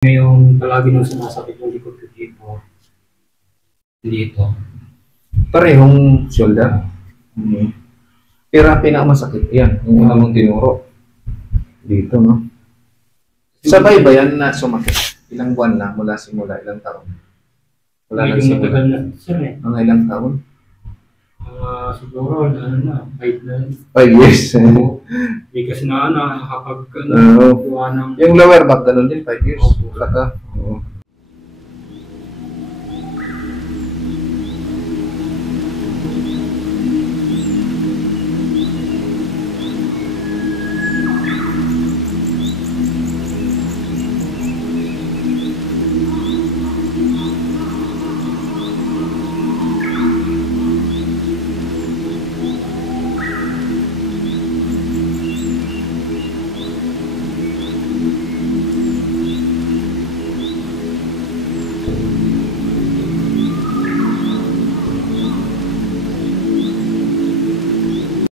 Ngayon, palagi nang sumasakit yung likod ko dito. Dito. Parehong shoulder. Pero ang pinakamasakit yan, yung una mong tinuro. Dito, no? Sabay ba yan na sumakit? Ilang buwan na mula simula, ilang taon? Wala nang Medyo simula. matagal na, sir eh. Mga ilang taon? Siguro, ano na, 5 na. 5 years. Hindi kasi na, kapag Oo. gawa ng Yung lower back, ganun din, 5 years. Opo. Wala ka. Oo.